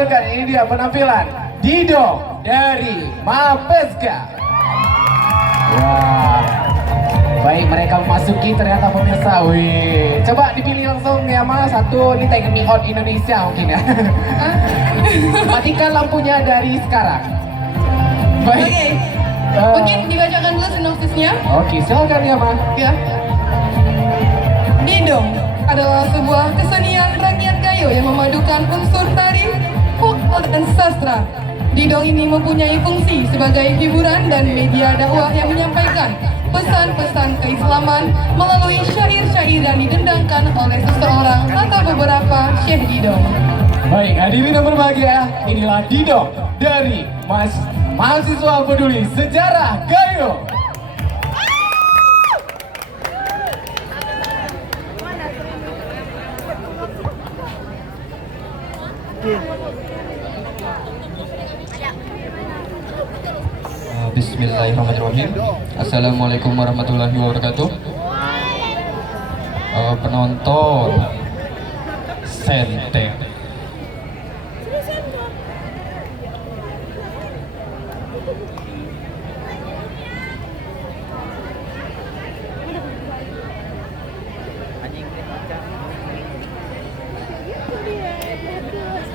tampilkan, ini dia penampilan Dido dari Mapezga. Wah, baik, mereka memasuki ternyata pemirsa. Wih, coba dipilih langsung ya Mas, satu, ini Take Me Out Indonesia mungkin ya. Matikan lampunya dari sekarang. Baik. Oke. Mungkin dibacakan dulu sinopsisnya. Oke, silakan ya Mas. Ya. Didong adalah sebuah kesenian rakyat Gayo yang memadukan unsur tari, folklore, dan sastra. Didong ini mempunyai fungsi sebagai hiburan dan media dakwah yang menyampaikan pesan-pesan keislaman melalui syair-syair yang didendangkan oleh seseorang atau beberapa syekh Didong. Baik, hadirin yang berbahagia, inilah Dido dari mahasiswa peduli sejarah Gayo. Bismillahirrahmanirrahim. Assalamualaikum warahmatullahi wabarakatuh. Penonton Sente.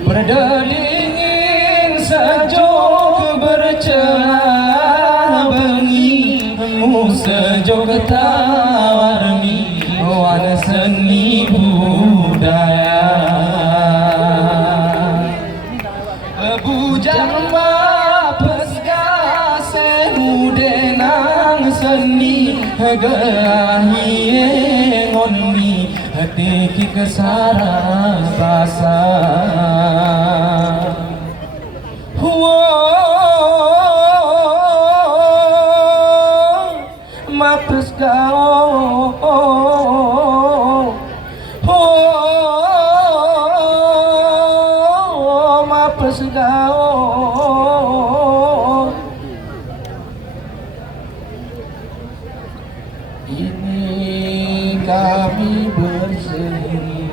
Berdingin sejuk bercelah bengi sejuk tawarmi wana seni budaya bujang Mapezga semudenang seni gahi ngoni hati kesara basa. Mapezga Mapezga ini kami berseri.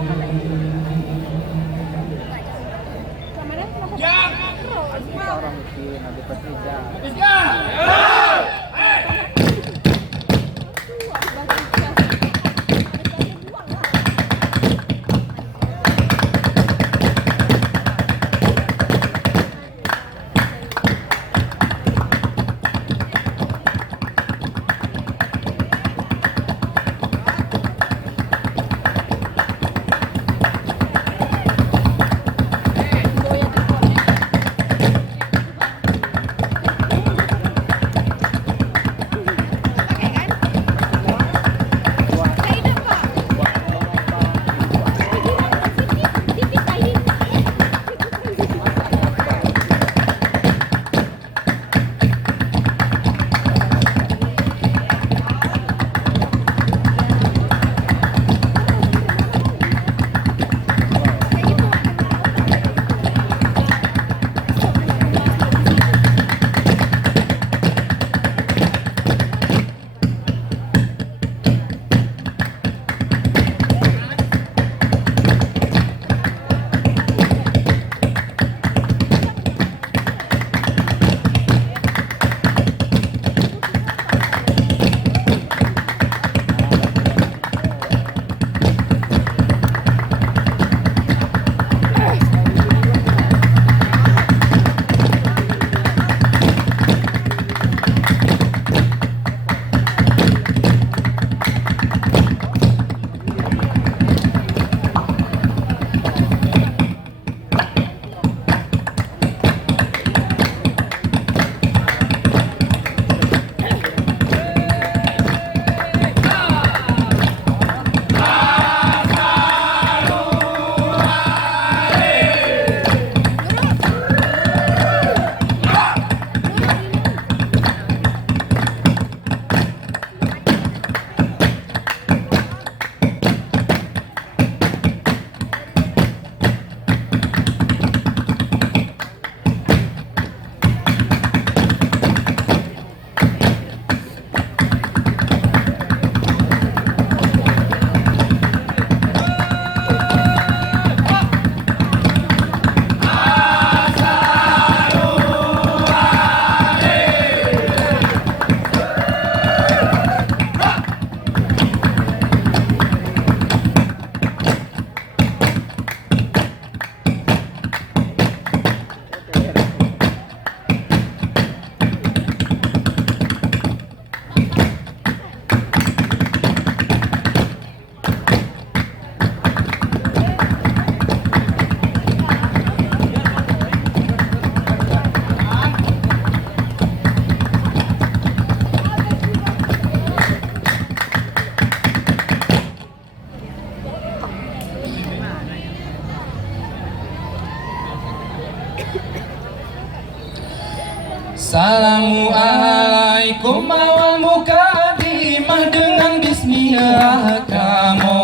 Assalamualaikum awal mukadimah dengan bismillah kamu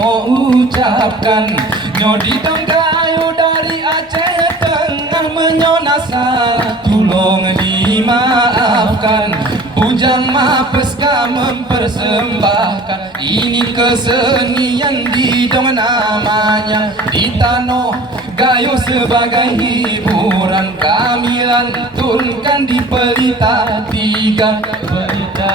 ucapkan. Nyodi Tonggayo dari Aceh Tengah menyona salah tolong dimaafkan. Bujang Mapeska mempersembahkan ini kesenian di dong namanya di Tanah Gayo sebagai hiburan kami lantunkan di Pelita 3 Pelita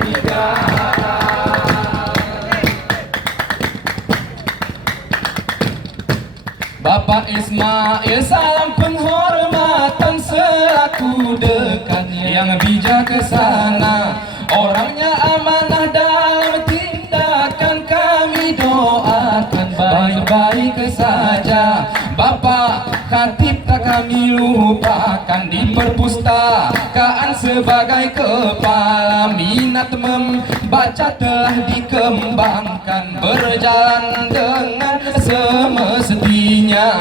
3. Bapak Ismail salam penghormatan selaku dekan yang bijaksana, orangnya amanah dalam tindakan, kami doakan baik-baik saja. Bapak Khatib tak kami lupakan, di perpustakaan sebagai kepala minat membaca telah dikembangkan, berjalan dengan semestinya.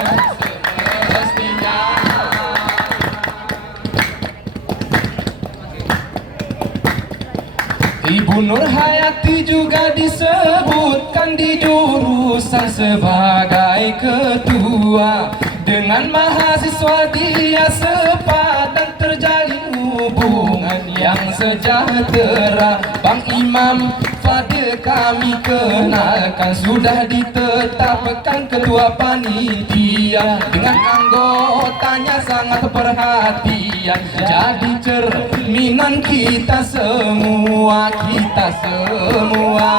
Ibu Nur Hayati juga disebutkan di jurusan sebagai ketua. Dengan mahasiswa dia sepadan terjalin hubungan yang sejahtera. Bang Imam Fadil kami kenalkan, sudah ditetapkan ketua panitia. Dengan anggotanya sangat perhatian, jadi cerminan kita semua, kita semua.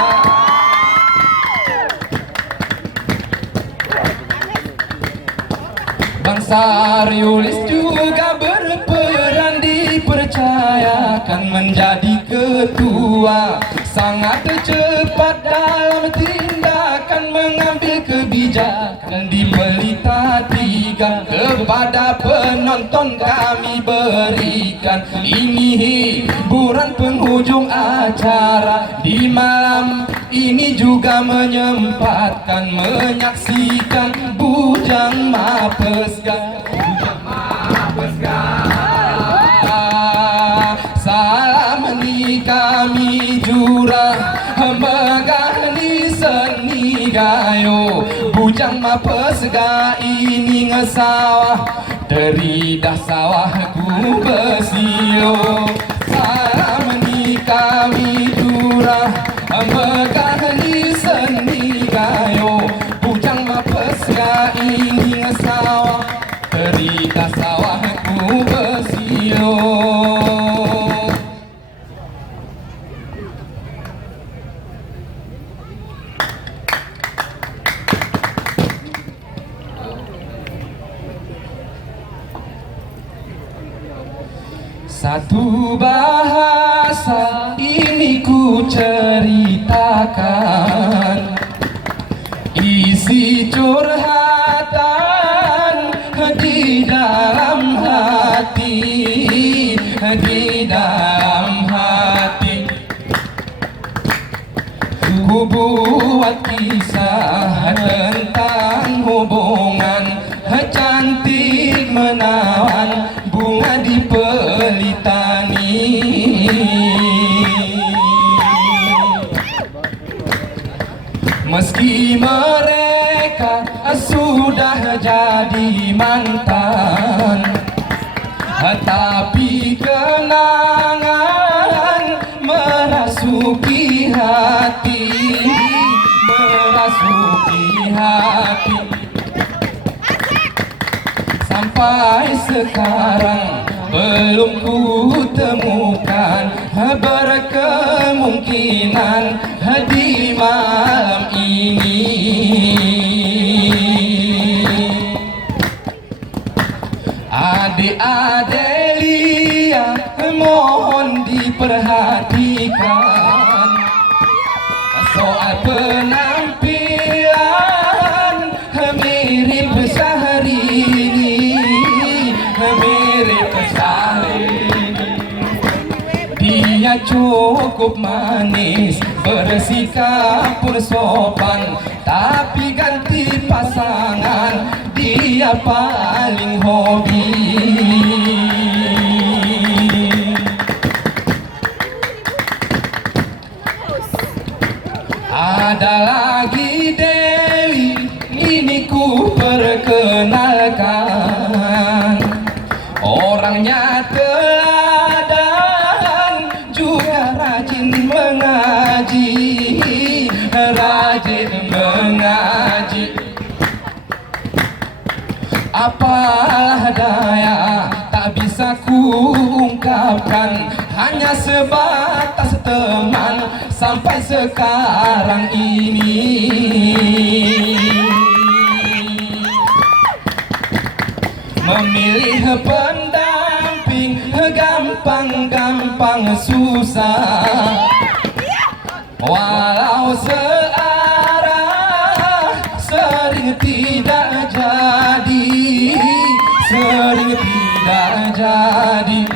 Bang Sariulis juga berperan, dipercayakan menjadi ketua. Sangat cepat dalam tindakan, mengambil kebijakan di Pelita 3. Kepada penonton kami berikan ini hiburan penghujung acara. Di malam ini juga menyempatkan menyaksikan Bujang Mapeska. Bujang Mapeska. Salam ni kami jurah megah ni seni gayo. Bujang Mapeska ini ngesawah, teridah sawahku besilo. Salam ni kami jurah megah ni seni gayo. Bujang Mapeska ini ngesawah, teridah sawahku besilo. Satu bahasa ini ku ceritakan, isi curhatan di dalam hati, di dalam hati. Ku buat kisah tentang hubungan cantik menawan bunga di Pelitani. Meski mereka sudah jadi mantan, tapi kenangan merasuki hati, merasuki hati. Sampai sekarang belum ku temukan berkemungkinan di malam ini. Adik-adik Lia mohon diperhatikan, soal penampilan mirip Syahrini, mirip Syahrini. Dia cukup manis, bersikap pun sopan, tapi ganti pasangan dia paling hobi. ada lagi Dewi, ini ku perkenalkan. Orangnya teladan, juga rajin mengaji, rajin mengaji. Apalah daya, tak bisa ku ungkapkan, hanya sebatas teman sampai sekarang ini. Memilih pendamping gampang-gampang susah, walau searah sering tidak jadi, sering tidak jadi.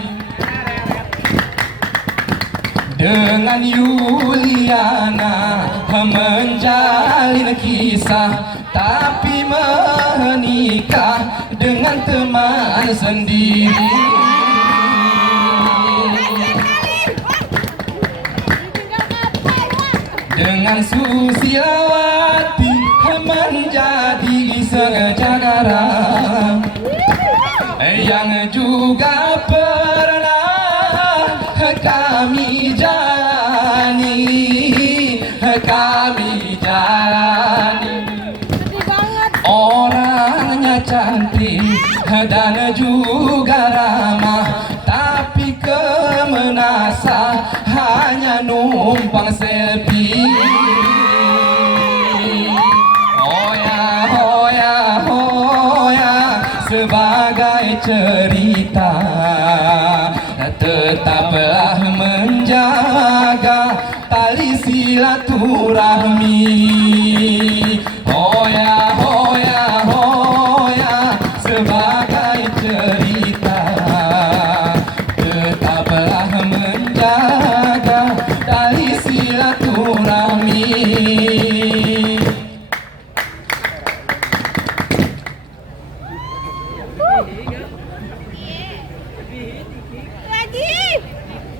Dengan Yuliana menjalin kisah, tapi menikah dengan teman sendiri. Dengan Susiawati menjadi sejagatnya, yang juga pernah kami jalani, kami jalani. Orangnya cantik dan juga ramah, tapi kemenasa hanya numpang selfie. Hoya, hoya, hoya, sebagai cerita, tetaplah menjaga tali silaturahmi. Hoya, hoya, hoya, sebagai cerita, tetaplah menjaga tali silaturahmi.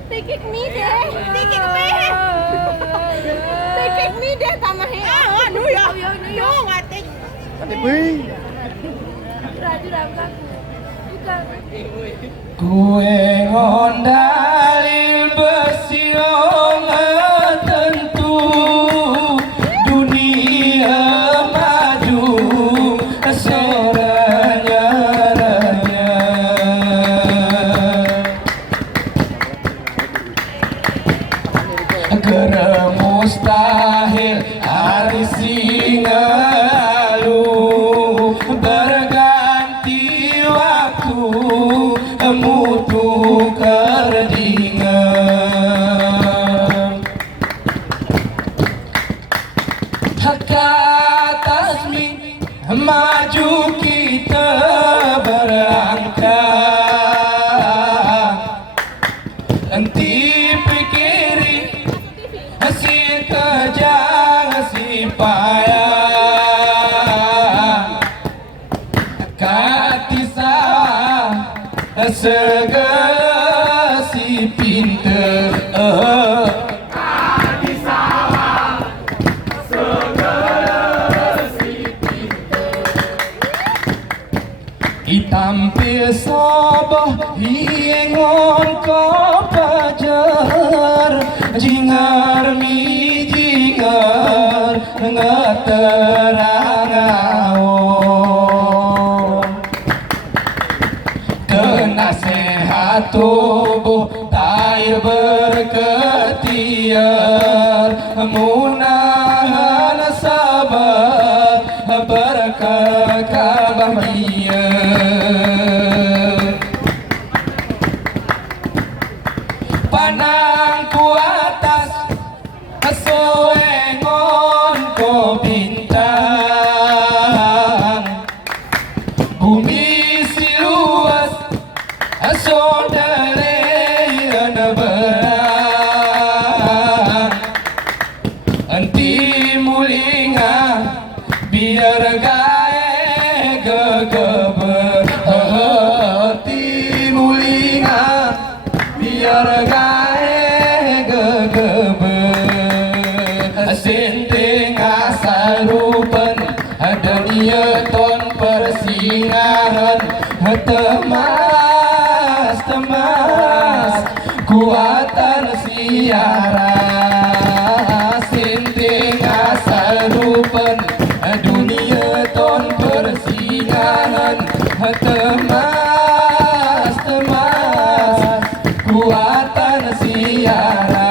Tikik mi deh, tikik mi, tikik mi deh tambah ya. Anu ya, yo ngatik. Ngatik bui. Raju ramlah. Bukan. Kue ngondali besiong tentu, dunia maju serenya-renya. Kera mustahil hari singalu, berganti waktu mutu kerdingan. Katasmi maju kita berangkat, nanti pikiri si kejang si payah, katisah segala si pinter. Itampil soboh hiengon ko pajar, jingar mi jingar ngeterang awon. Kena sehat tubuh tair berketiar, munahan sabar berkekal bahagia. Panangku atas soengon ko bintang, bumi si luas sondelean berang. Enti mulinga biar gae gegeber, enti mulinga biar gae gegeber, senting dunia ton persingahan temas kuatan siara sinting asal rupen dunia ton persingahan temas kuatan siara.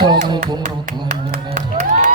Assalamualaikum warahmatullahi wabarakatuh.